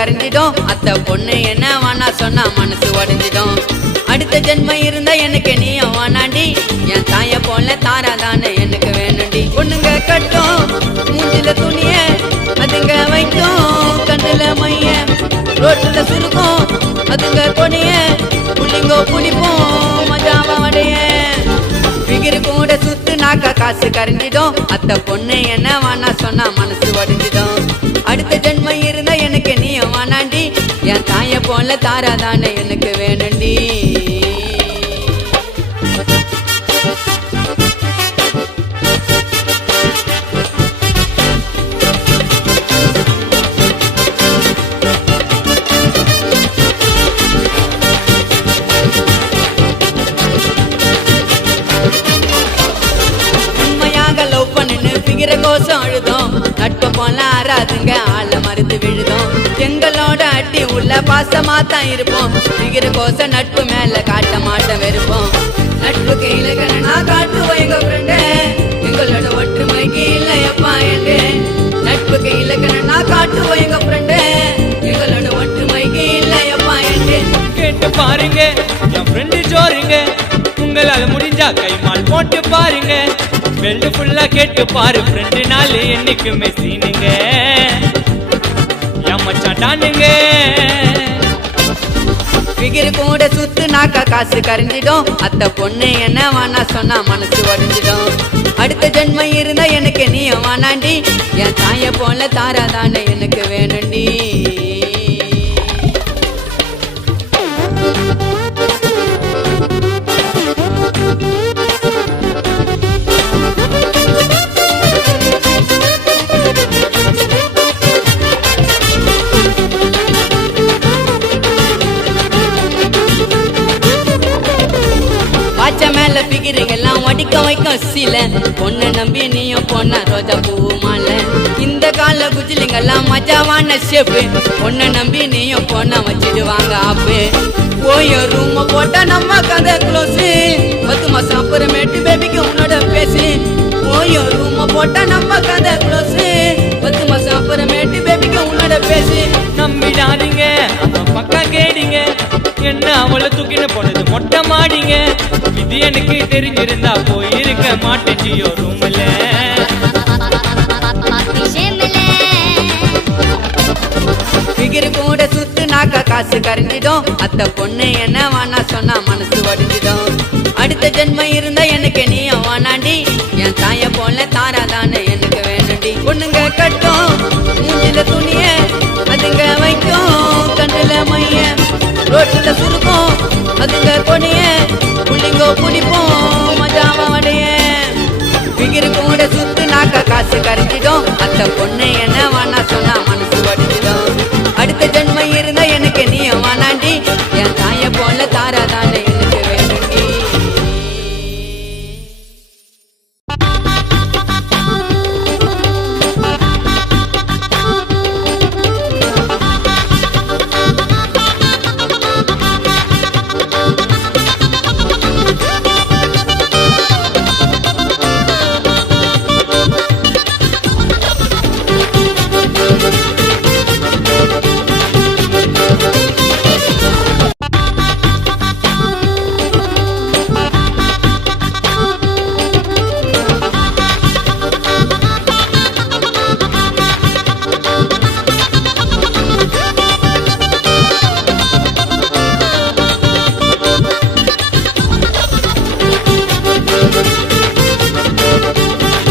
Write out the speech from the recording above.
கரைஞ்சிடும். அத்த பொண்ணு என்ன வேணா சொன்னா மனசு உடைஞ்சிடும். அடுத்த ஜென்மம் இருந்தா எனக்கு நீயும் வானாண்டி. என் தாய போல தாராதானே எனக்கு வேணுண்டி. பொண்ணுங்க கட்டும் மூஞ்சில துணிய, அதுங்க வைக்கும் கண்ணுல மைய, ரோட்டுல சுருக்கும் அதுங்க கொடிய, புள்ளிங்கோ புடிப்போம் மஜாவா வடைய. பிகிரு கூட சுத்து நாக்க காசு கரைஞ்சிடும். அத்த பொண்ணு என்ன வேணா சொன்னா மனசு உடைஞ்சிடும். அடுத்த ஜென்மம் இருந்தா எனக்கு நீயும் வானாண்டி. என் தாய போல தாராதானே எனக்கு வேணுண்டி. கோசம் அழுதும் நட்பு போல ஆறாதுங்க ஆள மருந்து விழுதும். எங்களோட அட்டி உள்ள பாசமா தான் இருப்போம். பிகிற கோச நட்பு மேல காட்ட மாட்டோம் வெறுப்போம். நட்பு கையில கண்ணா காட்டுவோம் எங்க ஃப்ரெண்டு, எங்களோட ஒற்றுமைக்கு இல்லை எப்பா என்று. நட்பு கையில கண்ணா காட்டுவோம் எங்க ஃப்ரெண்டு, எங்களோட ஒற்றுமைக்கு இல்லை எப்பா என்று. கேட்டு பாருங்க என் ஃப்ரெண்டு ஜோருங்க, உங்களால முடிஞ்சா கைமால் போட்டு பாருங்க. வெள்ளு ஃபுல்லா கேட்டு பாரு ஃப்ரெண்டு நாள் என்னைக்குமே சீனுங்க ஏமாச்சாண்டானுங்க. பிகிரு கூட சுத்து நாக்க காசு கரைஞ்சிடும். அத்த பொண்ணு என்ன வேணா சொன்னா மனசு உடைஞ்சிடும். அடுத்த ஜென்மம் இருந்தா எனக்கு நீயும் வானாண்டி. என் தாய போல தாராதானே எனக்கு வேணுண்டி. மேல பிகிரிங்கெல்லாம் வடிக்க வைக்கும் சில. பொண்ணை நம்பி நீயும் போன ரோஜா பூ மாலை. இந்த கால குஜிலிங்கெல்லாம் மஜாவான ஷேப்பு. பொண்ணை நம்பி நீயும் போன வச்சிடுவாங்க ஆப்பு. போய் ரூம் போட்டா நம்ம கதை க்ளோஸு. 10 மாசம் அப்புறமேட்டு பேபிக்கு உன்னோட பேசி. போய் ரூம் போட்டா நம்ம கதை க்ளோஸு. 10 மாசம் அப்புறமேட்டு பேபிக்கு உன்னோட பேசி. நம்பிடாதீங்க அவன் பக்கா கேடிங்க, என்ன அவளை தூக்கின போனது மொட்டை மாடிங்க. இது எனக்கு தெரிஞ்சிருந்தா போயிருக்க மாட்டேன் ஜியோ ரூம்ல. பிகிரு கூட சுத்து நாக்க காசு கரைஞ்சிடும். அத்த பொண்ணு என்ன வேணா சொன்னா மனசு உடைஞ்சிடும். அடுத்த ஜென்மம் இருந்தா எனக்கு நீயும் வானாண்டி. என் தாய போல தாராதானே எனக்கு வேணுண்டி. பொண்ணுங்க கட்டும் மூஞ்சில துணிய, அதுங்க வைக்கும் கண்ணுல மைய, ரோட்டுல சுருக்கும் அதுங்க கொடிய, புள்ளிங்கோ புடிப்போம் மஜாவா வடைய. பிகிரு கூட சுத்து நாக்க காசு கரைஞ்சிடும். அத்த பொண்ணு